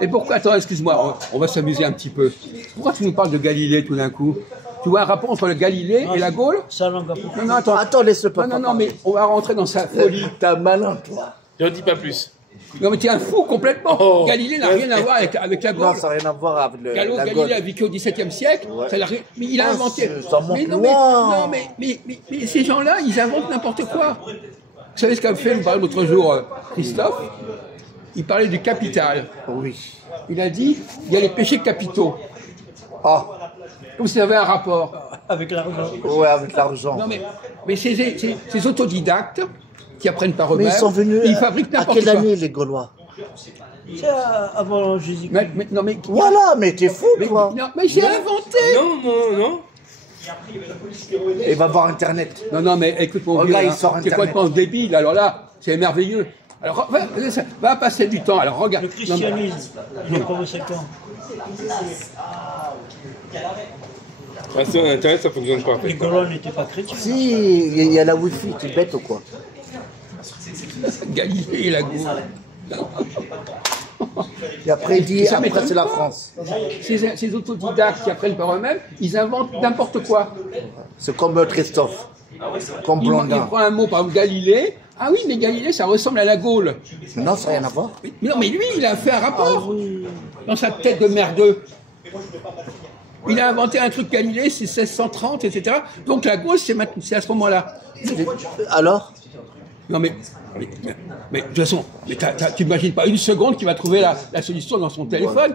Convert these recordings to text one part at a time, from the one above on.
Et pourquoi, attends, excuse-moi, on va s'amuser un petit peu. Pourquoi tu nous parles de Galilée tout d'un coup? Tu vois un rapport entre le Galilée et la Gaule? Ça n'en va pas. Non, non, attends. Attends, laisse-le pas. Non, mais on va rentrer dans sa folie. T'as malin, toi. J'en dis pas plus. Non, mais tu es un fou complètement. Oh. Galilée n'a rien à voir avec la Gaule. Non, ça n'a rien à voir avec la Galilée Gaule. a vécu au XVIIe siècle, Ouais. mais il a inventé. Ça monte mais non, loin. mais ces gens-là, ils inventent n'importe quoi. Vous savez ce qu'a fait, nous parlait l'autre jour, Christophe? Il parlait du capital. Oui. Il a dit, il y a les péchés capitaux. Ah, Comme s'il y avait un rapport. Avec l'argent. ouais, avec l'argent. Non, mais ces autodidactes qui apprennent par Mais eux-mêmes, ils sont venus ils fabriquent à n'importe quelle quoi. année, les Gaulois? C'est avant Jésus-Christ. Non, mais Voilà, mais t'es fou, toi. non, mais j'ai inventé. Non. Il va voir Internet. Non, mais écoute mon vieux, Regarde, il hein, sort t'es Internet. complètement débile. Alors là, c'est merveilleux. Alors va passer du temps. Alors regarde. Le christianisme, il a commencé quand? Ah, sur Internet, ça fonctionne pas. Les Gaulois n'étaient pas chrétiens. Si, il y a la Wi-Fi, t'es bête ou quoi? Galilée et la Gaule. Et après, il dit, Ça après, m'étonne c'est la pas. France. Ces autodidactes qui apprennent par eux-mêmes, ils inventent n'importe quoi. C'est comme Christophe, comme Il Blondin. prend un mot, par exemple Galilée. Ah oui, mais Galilée, ça ressemble à la Gaule. Non, ça n'a rien à voir. Mais non, mais lui, il a fait un rapport dans sa tête de merdeux. Il a inventé un truc Galilée, c'est 1630, etc. Donc la Gaule, c'est à ce moment-là. Alors? Non mais de toute façon, tu n'imagines pas une seconde qu'il va trouver la solution dans son téléphone.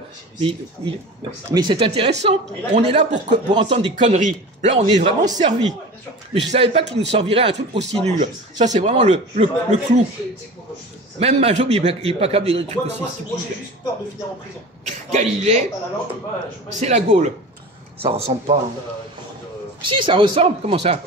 Mais c'est intéressant. On est là pour entendre des conneries. Là, on est vraiment servi. Mais je ne savais pas qu'il nous servirait un truc aussi nul. Ça, c'est vraiment le clou. Même Majob, il n'est pas capable de dire des trucs aussi stupides. Galilée, c'est la Gaule. Ça ressemble pas. Hein. Si, ça ressemble. Comment ça?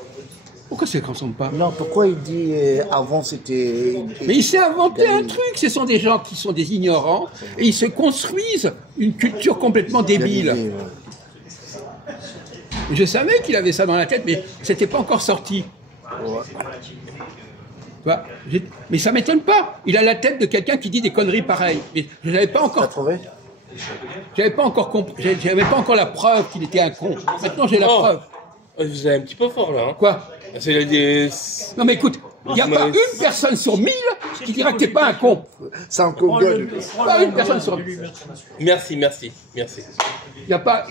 Pourquoi ça ne ressemble pas? Non, pourquoi il dit avant c'était. Mais il s'est inventé un truc. Ce sont des gens qui sont des ignorants et ils se construisent une culture complètement débile. Je savais qu'il avait ça dans la tête, mais c'était pas encore sorti. Ouais. Tu vois, mais ça m'étonne pas. Il a la tête de quelqu'un qui dit des conneries pareilles. Mais je n'avais pas T'as encore, trouvé? j'avais pas encore la preuve qu'il était un con. Maintenant j'ai la Oh. preuve. Vous allez un petit peu fort là. Hein. Quoi? C'est des... Non mais écoute, il n'y a pas une personne sur 1000 qui dira que t'es pas un con. C'est un Google. Pas une personne sur 1000. Merci. Il y a pas,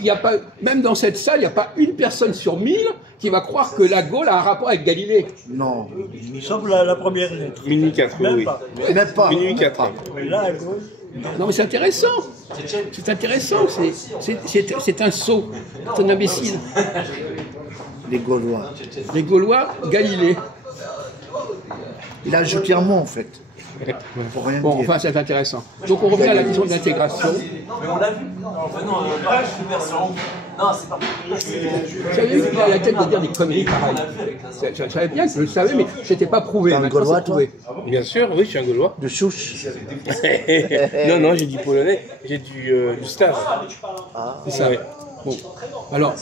même dans cette salle, il n'y a pas une personne sur 1000 qui va croire que la Gaule a un rapport avec Galilée. Non. Il semble la première lettre. Minuit 4, Même oui. pas. Même pas. Minuit 4. Mais là, à gauche, Non mais c'est intéressant. C'est intéressant. C'est un sot. C'est un imbécile. Les Gaulois. Les Gaulois, Galilée. Il a ajouté un mot en fait. Pour rien Bon, dire. enfin, c'est intéressant. Donc, on revient à la question de l'intégration. Mais on l'a vu. Non, c'est pas. J'avais eu à la tête de dire des conneries pareilles. Je savais bien que je le savais, mais je n'étais pas prouvé. T'es un Maintenant, Gaulois, c'est prouvé. Bien sûr, oui, je suis un Gaulois. De souche. non, j'ai du polonais, j'ai du slave. C'est ça. Ouais. Bon. Alors,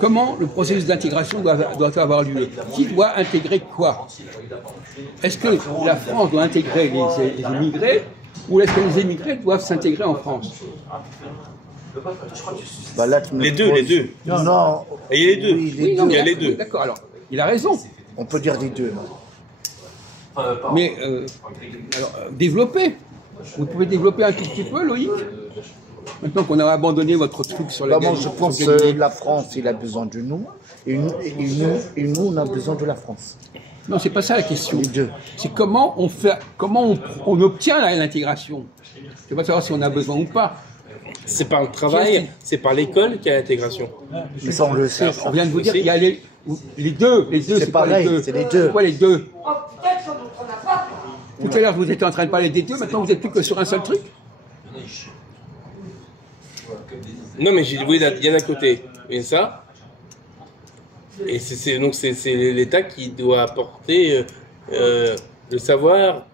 comment le processus d'intégration doit avoir lieu? Qui doit intégrer quoi? Est-ce que la France doit intégrer les immigrés ou est-ce que les immigrés doivent s'intégrer en France? Bah là, tu me Les deux, poses- les deux. Non. Et il y a les deux. Oui, les Oui, non, deux. Il y a mais les deux. D'accord, alors, il a raison. On peut dire les deux. Mais, développer. Vous pouvez développer un tout petit peu, Loïc? Maintenant qu'on a abandonné votre truc sur la Bah, moi, je sur pense Galilée. que la France, il a besoin de nous. Et nous, on a besoin de la France. Non, c'est pas ça la question. Les deux. C'est comment on obtient l'intégration. Je ne sais pas savoir si on a besoin ou pas. C'est par le travail, c'est par l'école qu'il y a l'intégration. Mais ça, on le sait. On vient de vous dire qu'il y a les deux. C'est quoi pareil, les deux? c'est les deux. C'est quoi les deux? Tout à l'heure, vous étiez en train de parler des deux, maintenant vous n'êtes plus que sur un seul truc? Non, mais oui, il y a d'un côté, et ça. Et donc c'est l'État qui doit apporter le savoir,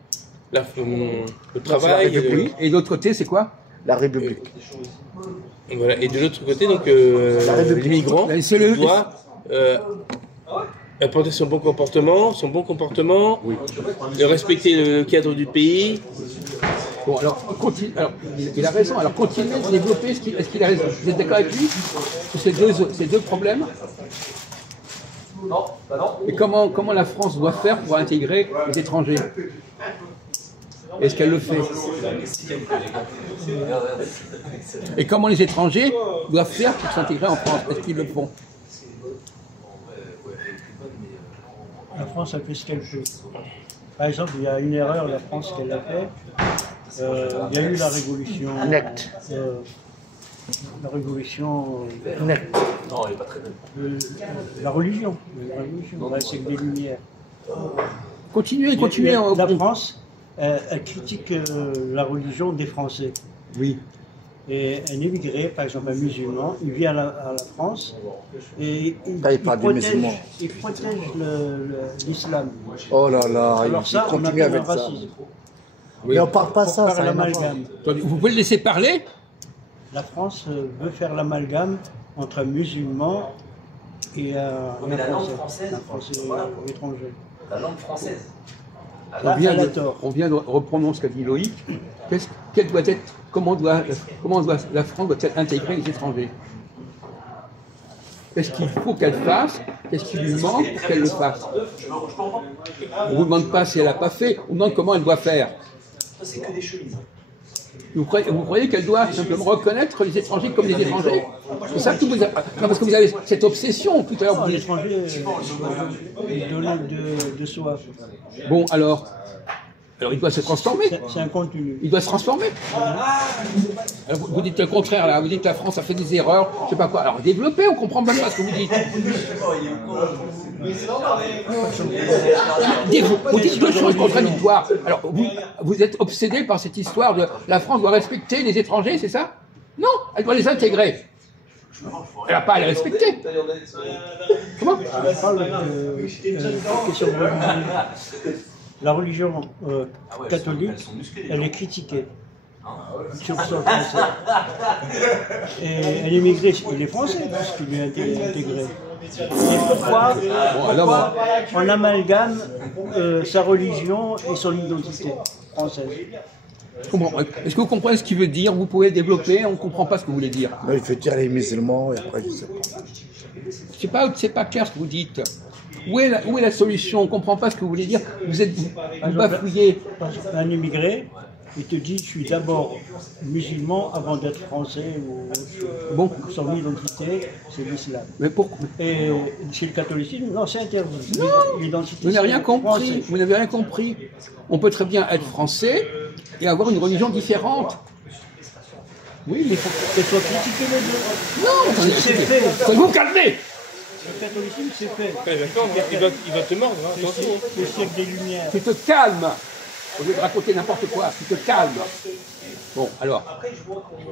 le travail. République. Et de l'autre côté, c'est quoi? La République. Voilà. Et de l'autre côté, donc République. les migrants C'est le- doivent apporter son bon comportement, de respecter le cadre du pays, Bon, alors, alors, il a raison. Alors, continuez de développer. Est-ce qu'il a raison? Vous êtes d'accord avec lui sur ces deux problèmes? Non, bah non. Et comment la France doit faire pour intégrer les étrangers? Est-ce qu'elle le fait? Et comment les étrangers doivent faire pour s'intégrer en France? Est-ce qu'ils le font? La France a fait ce qu'elle peut. Par exemple, il y a une erreur, la France, qu'elle a fait. Il y a eu la révolution. Net. La révolution. Net. Non, elle est pas très belle. La religion. La révolution, le siècle des Lumières. Continuez. La France, elle critique la religion des Français. Oui. Et un émigré, par exemple un musulman, il vient à la France et il protège l'islam. Oh là là, Alors il ça, on continue appelle un avec ça. racisme. Oui. Mais on parle pas Pour ça, faire ça n'a rien à voir. l'amalgame. Vous pouvez le laisser parler? La France veut faire l'amalgame entre un musulman et un mais la langue Français, française, un Français voilà. étranger. La langue française. On vient de reprendre ce qu'a dit Loïc. Quelle doit être, la France doit-elle intégrer les étrangers? Qu'est-ce qu'il faut qu'elle fasse? Qu'est-ce qui lui manque pour qu'elle le fasse? On ne vous demande pas si elle n'a pas fait, on vous demande comment elle doit faire. C'est que des chemises. Vous croyez qu'elle doit simplement reconnaître les étrangers comme des étrangers? C'est ça que vous avez... Non, parce que vous avez cette obsession tout à l'heure. Vous dites... L'étranger est donné de soi. Bon, alors il doit se transformer. C'est un continu. Il doit se transformer. Alors, vous dites le contraire, là. Vous dites que la France a fait des erreurs, je sais pas quoi. Alors développez, on comprend même pas ce que vous dites. Vous dites deux choses contradictoires. Alors, vous êtes obsédé par cette histoire de la France doit respecter les étrangers, c'est ça? Non, elle doit les intégrer. Elle n'a pas à les respecter. Comment? Je parle de question religieuse. La religion catholique, elle est critiquée sur son français. Et un immigré, il est français puisqu'il est intégré. Et pourquoi on amalgame sa religion et son identité française? Est-ce que vous comprenez ce qu'il veut dire? Vous pouvez développer, on ne comprend pas ce que vous voulez dire. Non, il fait dire les musulmans et après je sais pas. C'est pas clair ce que vous dites. Où est la solution? On ne comprend pas ce que vous voulez dire. Vous êtes bafouillé. Un immigré, il te dit je suis d'abord musulman avant d'être français ou bon. Son identité, c'est l'islam. Mais pourquoi? Et chez le catholicisme, non, c'est interdit. L'identité, vous n'avez rien compris. Français. Vous n'avez rien compris. On peut très bien être français et avoir une religion différente. Oui, mais il faut qu'elle soit critiquée les deux. Non, c'est fait. Vous calmez. Le catholicisme, c'est fait. Ouais, d'accord, il va te mordre. Hein, attention. Le siècle des Lumières. Tu te calmes. Au lieu de raconter n'importe quoi, tu te calmes. Bon, alors,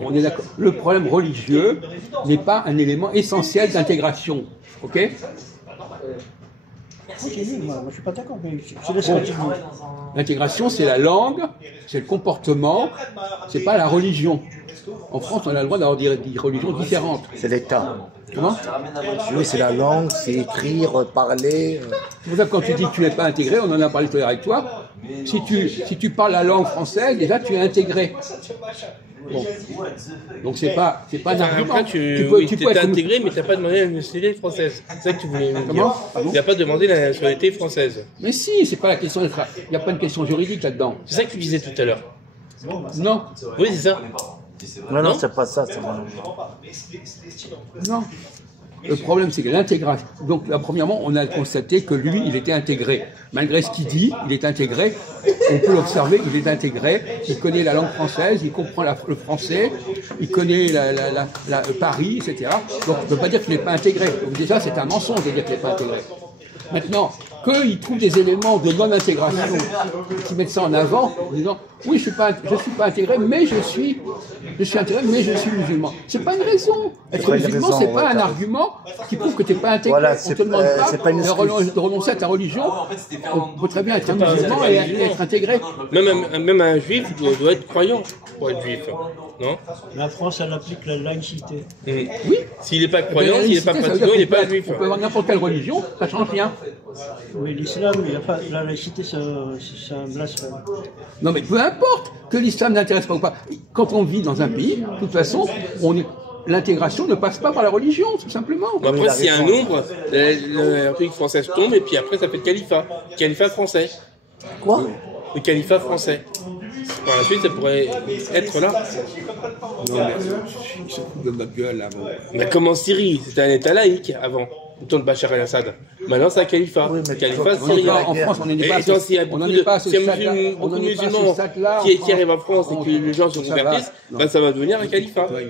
on est d'accord. Le problème religieux n'est pas un élément essentiel d'intégration. Ok? Continue, moi je ne suis pas d'accord, mais je laisse continuer. L'intégration, c'est la langue, c'est le comportement, c'est pas la religion. En France, on a le droit d'avoir des religions différentes. C'est l'État. Comment? Oui, c'est la langue, c'est écrire, parler. C'est pour ça que quand tu dis que tu n'es pas intégré, on en a parlé tout à l'heure avec toi, si tu parles la langue française, déjà tu es intégré. Bon. Donc c'est pas un argument. Après, tu peux être intégré, mais tu n'as pas demandé la nationalité française. C'est ça que tu voulais me dire. Tu n'as pas demandé la nationalité française. Mais si, c'est pas la question. Il n'y a pas une question juridique là-dedans. C'est ça que tu disais tout à l'heure. Non. Oui, c'est ça. Non, c'est pas ça. Non. Le problème, c'est que l'intégration. Donc, premièrement, on a constaté que lui, il était intégré. Malgré ce qu'il dit, il est intégré. On peut l'observer, il est intégré. Il connaît la langue française, il comprend le français, il connaît Paris, etc. Donc, on ne peut pas dire qu'il n'est pas intégré. Donc, déjà, c'est un mensonge de dire qu'il n'est pas intégré. Maintenant, qu'il trouve des éléments de non-intégration qui mettent ça en avant, en disant oui, je suis pas intégré, mais je suis intégré, mais je suis musulman. C'est pas une raison. Être musulman, c'est pas un argument qui prouve que tu n'es pas intégré. Voilà, on te demande pas de renoncer à ta religion. On peut très bien être musulman et être intégré. Même un juif doit être croyant pour être juif. Non? La France, elle applique la laïcité. Oui. S'il n'est pas croyant, s'il n'est pas pratiquant, il n'est pas juif. On peut avoir n'importe quelle religion, ça change rien. Mais l'islam, il y a pas, la laïcité, c'est un blasphème. Non, mais peu importe que l'islam n'intéresse pas ou pas. Quand on vit dans un pays, de toute façon, l'intégration ne passe pas par la religion, tout simplement. Bon, après, s'il y a un nombre, la République française tombe et puis après, ça fait le califat. Califat français. Quoi? Le califat français. Par la suite, ça pourrait être là. Non, mais ils se foutent de notre gueule, là. Bon. Mais comme en Syrie, c'était un état laïque avant, au temps de Bachar el-Assad. Maintenant, c'est un califat. Oui, mais califat On n'est syrien. pas- en France, on n'en est pas à Et donc, s'il y a on beaucoup n'en de est pas à ce s'il y a stade-là. beaucoup On de n'en est pas à ce musulmans stade-là, qui en arrivent en France et France. que les gens se Ça va. convertissent, Non. ben, ça va devenir un califat. Ouais,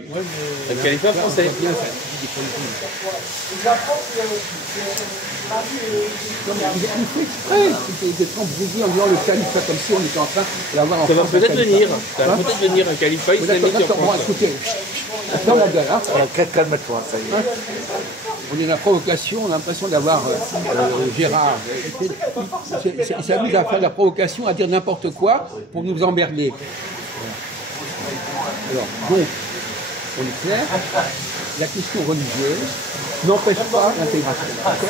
Un califat français. bien, ça dit des conneries. Non, mais il fait exprès d'être embrouillé en disant le califat comme si on était en train d'avoir en Ça va France un peut-être califat. venir. Ça va Hein peut-être venir un califat Oui, d'accord, islamique en d'accord, bon, France. écoutez, ferme la gueule, hein. Calme-toi, ça y est. On est dans la provocation, on a l'impression d'avoir Gérard. Il s'amuse à faire de la provocation, à dire n'importe quoi pour nous emmerder. Alors, donc, on est clair, la question religieuse n'empêche pas l'intégration. D'accord.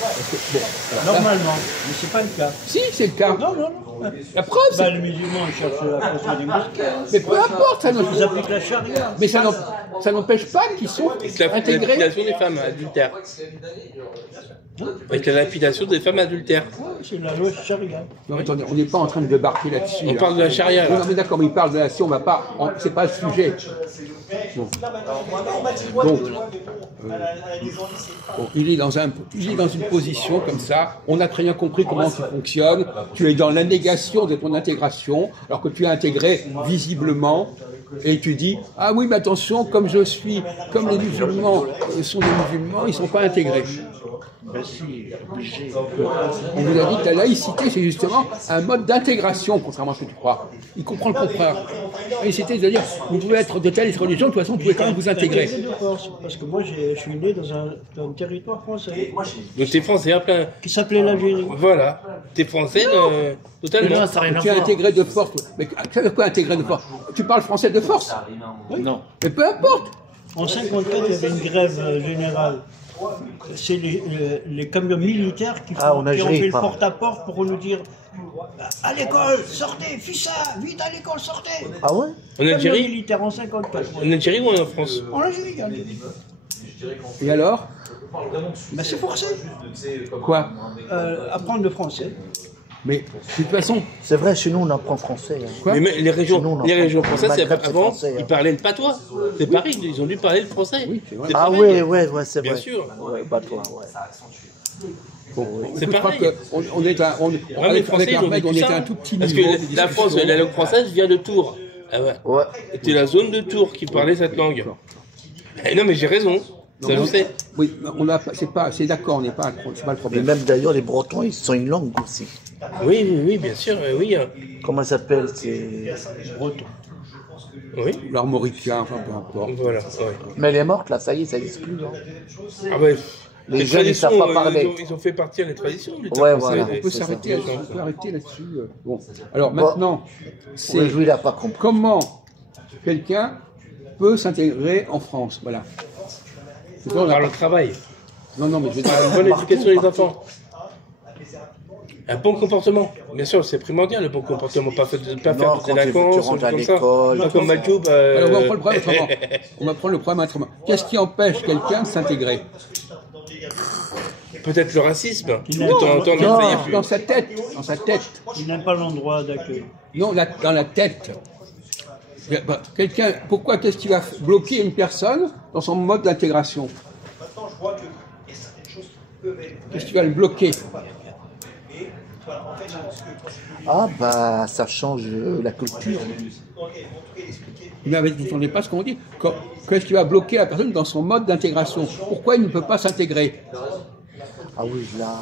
Parce que, bon, alors, Normalement, mais c'est pas le cas. si, c'est le cas. Non, non, non. La preuve, Bah, c'est... les musulmans, ils cherchent la construire des mosquées. Mais peu importe, ça Ils appliquent la charia. mais ça n'empêche pas qu'ils sont Avec la intégrés. lapidation des femmes adultères. Avec la lapidation des femmes adultères. Ouais, c'est la loi charia. Non, attendez, on n'est pas en train de débarquer là-dessus. On là. parle de la charia, là. Non, mais d'accord, mais il parle de la... Si on va pas... C'est pas le sujet. Bon. Donc, bon, il est dans une position comme ça. On n'a très bien compris comment tu fonctionnes. Tu es dans la négation de ton intégration, alors que tu as intégré visiblement. Et tu dis, ah oui, mais attention, comme les musulmans sont des musulmans, ils ne sont pas intégrés. Ben si, obligé. On vous a dit que la laïcité, c'est justement un mode d'intégration, contrairement à ce que tu crois. Il comprend le contraire. La laïcité, c'est-à-dire, vous pouvez être de telle religion, de toute façon, vous pouvez quand même vous intégrer. De force, parce que moi, je suis né dans un territoire français Donc t'es français à plein. qui s'appelait l'Algérie. Voilà. T'es français totalement. ça n'a rien à Tu es voir. intégré de force. Mais ça veut quoi intégrer de force? Tu parles français de force? Non. Mais peu importe. En 54, il y avait une grève générale. C'est les camions militaires qui, Ah, en qui ont Algérie, fait le pardon. porte-à-porte pour nous dire à l'école, sortez, fils ça, vite à l'école, sortez. Ah ouais? En Camions Algérie militaires en 54. En Algérie ou en France? En Algérie, regardez. Et alors? Ben, c'est forcé. Quoi? Apprendre le français. Mais, de toute façon, C'est vrai, chez nous on apprend français. Hein. quoi? Mais les régions, Sinon, on les apprend. régions françaises, Le Maghreb, c'est avant, français, hein. ils parlaient le patois. C'est pareil, ils ont dû parler le français. Oui, c'est vrai. C'est Ah pareil. ouais, c'est Bien vrai. sûr. Ouais, bah toi, ouais. Bon, C'est je crois pareil. qu'on est un, Ouais, mais les avec Français, ils ont Ahmed, on vécu était ça. un tout petit Parce niveau que de la France, discussion. la langue française vient de Tours. Ah ouais. Ouais. C'était la zone de Tours qui parlait cette langue. Eh non, mais j'ai raison. Ça, je sais. Oui, c'est d'accord, c'est pas le Mais problème. même d'ailleurs, les Bretons, ils sont une langue aussi. Oui, bien sûr, oui. Comment ça s'appelle? C'est breton. Oui, L'armoricain, enfin peu importe. voilà. Ouais. Mais elle est morte là, ça y est, ça n'existe plus. Hein. Ah ouais. Les jeunes, ils savent pas parler. Ils ont fait partir les traditions. Ouais, français, voilà. On peut c'est s'arrêter ça. là-dessus. On peut arrêter là-dessus. Bon. Alors maintenant, c'est Ouais, lui, il n'a pas compris. comment quelqu'un peut s'intégrer en France. Voilà. C'est ça, on a Par pas- le travail. Non, mais je vais dire. Une bonne éducation des enfants. Un bon comportement. Bien sûr, c'est primordial, le bon comportement. Pas faire Non, de quand tu délinquance, rentres à comme ça. l'école. Pas comme Majoub. Alors, on va prendre le problème autrement. On va prendre le problème autrement. Qu'est-ce qui empêche quelqu'un de s'intégrer? Peut-être le racisme. De Non, temps en temps, mais Non, ça y est plus. dans sa tête. Dans sa tête. Ils n'aiment pas l'endroit d'accueil. Non, dans la tête. Pourquoi qu'est-ce qui va bloquer une personne dans son mode d'intégration? Qu'est-ce qui va le bloquer? Ah bah ça change la culture. Mais vous n'entendez pas ce qu'on dit. Qu'est-ce qui va bloquer la personne dans son mode d'intégration? Pourquoi il ne peut pas s'intégrer? Ah oui, là.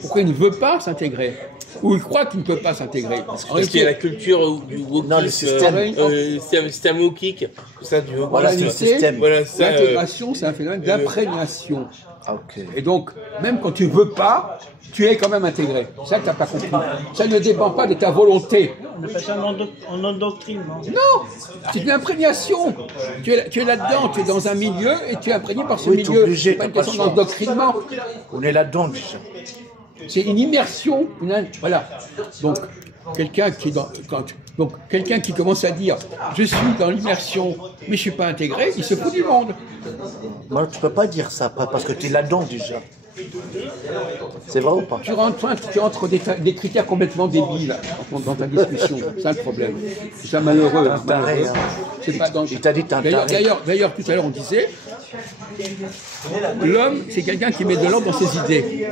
Pourquoi il ne veut pas s'intégrer? Ou il croit qu'il ne peut pas s'intégrer? En Parce qu'il y a réalité, la culture du wokisme, Non, le système. système wokik, tout ça, du Voilà, c'est le réalité, système. Voilà, ça, l'intégration, c'est un phénomène d'imprégnation. Ah, ok. Et donc, même quand tu veux pas, tu es quand même intégré. C'est ça que tu n'as pas compris. Ça ne dépend pas de ta volonté. On appelle ça en endoctrinement. Non, c'est une imprégnation. Tu es là-dedans, tu es dans un milieu et tu es imprégné par ce Oui, t'es milieu. obligé, C'est pas une t'as pas question le choix. d'endoctrinement. On est là-dedans déjà. C'est une immersion. Voilà. Donc, quelqu'un qui commence à dire je suis dans l'immersion, mais je suis pas intégré, il se fout du monde. Moi, tu peux pas dire ça, parce que tu es là-dedans déjà. C'est vrai ou pas? Tu entres des critères complètement débiles dans ta discussion. C'est ça le problème. C'est ça malheureux. T'as un taré, malheureux. hein. C'est pas dans... Il t'a dit t'as un taré. D'ailleurs, tout à l'heure, on disait l'homme, c'est quelqu'un qui met de l'ordre dans ses idées.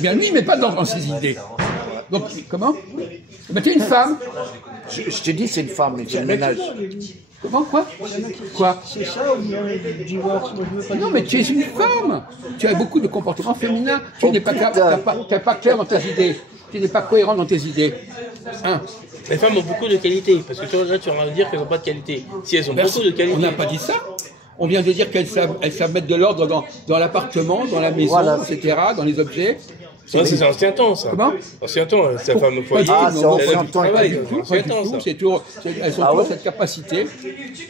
Bien, lui, il met pas d'ordre dans ses idées. Donc, comment? Ben, tu es une femme. Je t'ai dit c'est une femme, mais c'est le ménage. Comment? Quoi? C'est ça ou bien le divorce? Moi, je veux pas Non, mais tu es une femme. Tu as beaucoup de comportements féminins. Tu n'es pas clair dans tes idées. Tu n'es pas cohérent dans tes idées. Hein? Les femmes ont beaucoup de qualités, parce que là, tu vas dire qu'elles n'ont pas de qualité. Si elles ont beaucoup de On qualités. n'a pas dit ça. On vient de dire qu'elles savent mettre de l'ordre dans l'appartement, dans la maison, Voilà. etc., dans les objets. Ça, c'est ancien temps, ça. Comment? Ancien temps, sa femme au foyer. Ah, c'est ancien temps. Pas travail, du tout, ancien pas du temps, tout. ça. C'est toujours, elles ont Ah toujours ouais cette capacité.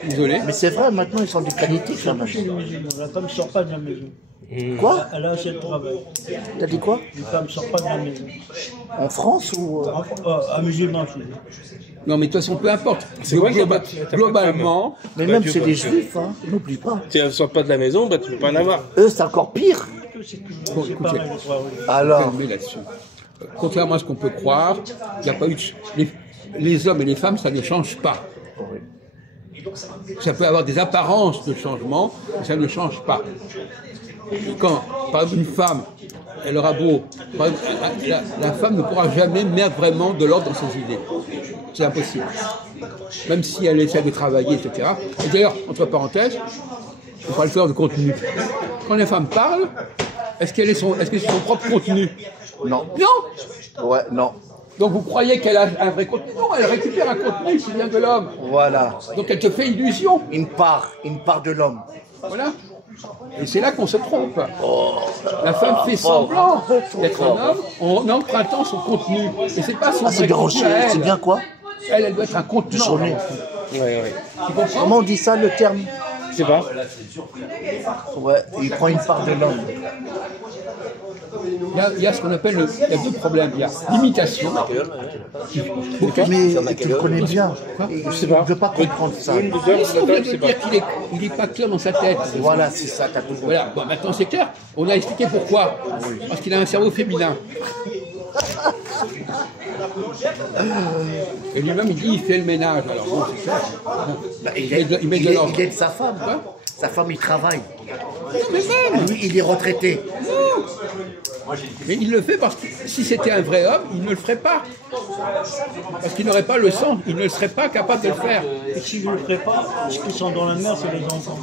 Désolé. Mais c'est vrai, maintenant ils sont de qualité quand même. chez les musulmans. La femme ne sort pas de la maison. Quoi? Elle a assez de travail. T'as dit quoi? Les femmes ne sortent pas de la maison. En France ou... Un musulman, je veux dire. Non, mais de toute façon, peu importe. C'est vrai qu'il y a pas de- Globalement, Mais Bah, même tu c'est vois, des c'est- juifs, hein. N'oublie pas. Si elles ne sortent pas de la maison, bah, tu ne peux pas en avoir. Eux c'est encore pire. C'est écoutez. pareil, les trois, oui. Alors, calmer là-dessus. Contrairement à ce qu'on peut croire, il n'y a pas eu les hommes et les femmes, ça ne change pas. Ça peut avoir des apparences de changement, mais ça ne change pas. Quand, par exemple, une femme, elle aura beau... par exemple, la femme ne pourra jamais mettre vraiment de l'ordre dans ses idées. C'est impossible. Même si elle essaie de travailler, etc. Et d'ailleurs, entre parenthèses, on parle tout à l'heure de contenu. Quand les femmes parlent, est-ce que c'est son propre contenu? non. Non. Ouais, non. Donc vous croyez qu'elle a un vrai contenu? Non, elle récupère un contenu qui vient de l'homme. Voilà. Donc elle te fait illusion. Une part de l'homme. Voilà. Et c'est là qu'on se trompe. La femme fait semblant d'être un homme en empruntant son contenu. Et c'est pas son Ah, c'est vrai bien contenu recherché. à elle. C'est bien quoi? Elle doit être un contenant. Journée. Ouais. Tu comprends? Comment on dit ça le terme? Je sais pas. Ouais, il prend une part de l'homme. Il y a ce qu'on appelle il y a deux problèmes. Il y a l'imitation. Mais tu le connais bien. Je sais pas. Je veux pas comprendre ça. Une, 2 heures, On vient je de sais pas. dire qu'il n'est pas clair dans sa tête. Voilà, c'est ça, t'as tout compris. Voilà, bon, maintenant c'est clair. On a expliqué pourquoi. Parce qu'il a un cerveau féminin. Et lui-même, il dit il fait le ménage. Alors bon, c'est clair. Bah, Il met de l'ordre. il aide sa femme. Quoi? Sa femme, il travaille. Mais même. Lui, il est retraité. Mais il le fait parce que si c'était un vrai homme, il ne le ferait pas. Parce qu'il n'aurait pas le sang, il ne serait pas capable de le faire. Et si je ne le ferai pas, ce qui sont dans la mer, c'est les enfants.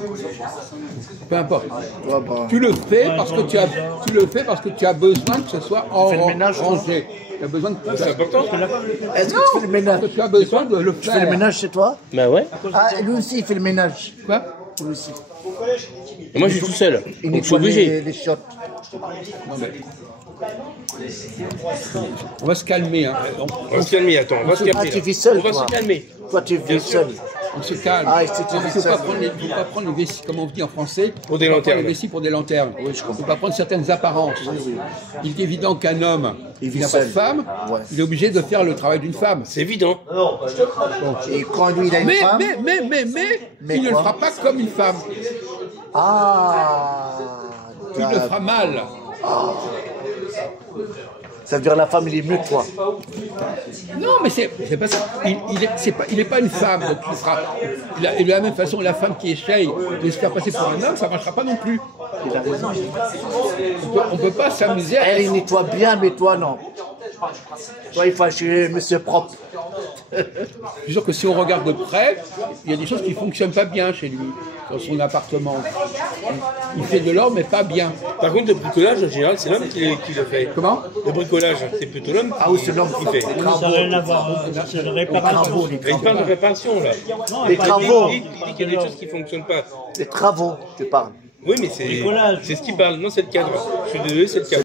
Peu importe. Ouais, bah, Tu le fais parce que tu as besoin que ce soit fais le ménage, toi rangé. Tu as besoin de C'est important. est-ce que tu fais le ménage? parce que tu as besoin de le Tu fais le faire. ménage chez toi? Bah ouais. Ah, lui aussi, il fait le ménage. Quoi? Lui aussi. Et moi, je suis tout seul. Il Donc, je suis nettoie obligé. les chiottes. Non, mais... On va se calmer. Hein. On va se calmer, attends. On va se Ah, calmer. tu là. vis seul, On va toi. se calmer. Toi, tu vis seul. On se calme. Ah, et si tu Il ne vis faut seul. pas prendre les vessies, comme on dit en français, Pour des faut pas prendre lanternes. les vessies pour des lanternes. Il ne faut pas prendre certaines apparences. Il est évident qu'un homme Il qui vit n'a pas de seul. femme, Ouais. il est obligé de faire le travail d'une femme. C'est évident. Et quand lui, il a une femme. Mais il ne le quoi? fera pas comme une femme. Ah. Il le fera mal. Ça veut dire la femme, il est mieux que toi. Non, mais c'est pas ça. Il n'est pas une femme. Donc et de la même façon, la femme qui essaye de se faire passer pour un homme, ça ne marchera pas non plus. Il a raison. On ne peut pas s'amuser à Elle, il nettoie bien, mais toi, non. Toi, il faut acheter monsieur propre. Je suis sûr que si on regarde de près, il y a des choses qui ne fonctionnent pas bien chez lui, dans son appartement. Il fait de l'ordre, mais pas bien. Par contre, le bricolage, en général, c'est l'homme qui le fait. Comment? Le bricolage, c'est plutôt l'homme Ah oui, c'est l'homme qui fait. fait. Les Ça n'a travaux. rien à voir. C'est de Les réparation. travaux, les Il travaux. parle de réparation, là. Non, Les pas- travaux. Il dit qu'il y a des choses qui ne fonctionnent pas. Les travaux, tu parles. Oui, mais c'est ce qui parle. Non, c'est le cadre. Je suis désolé, c'est le cadre.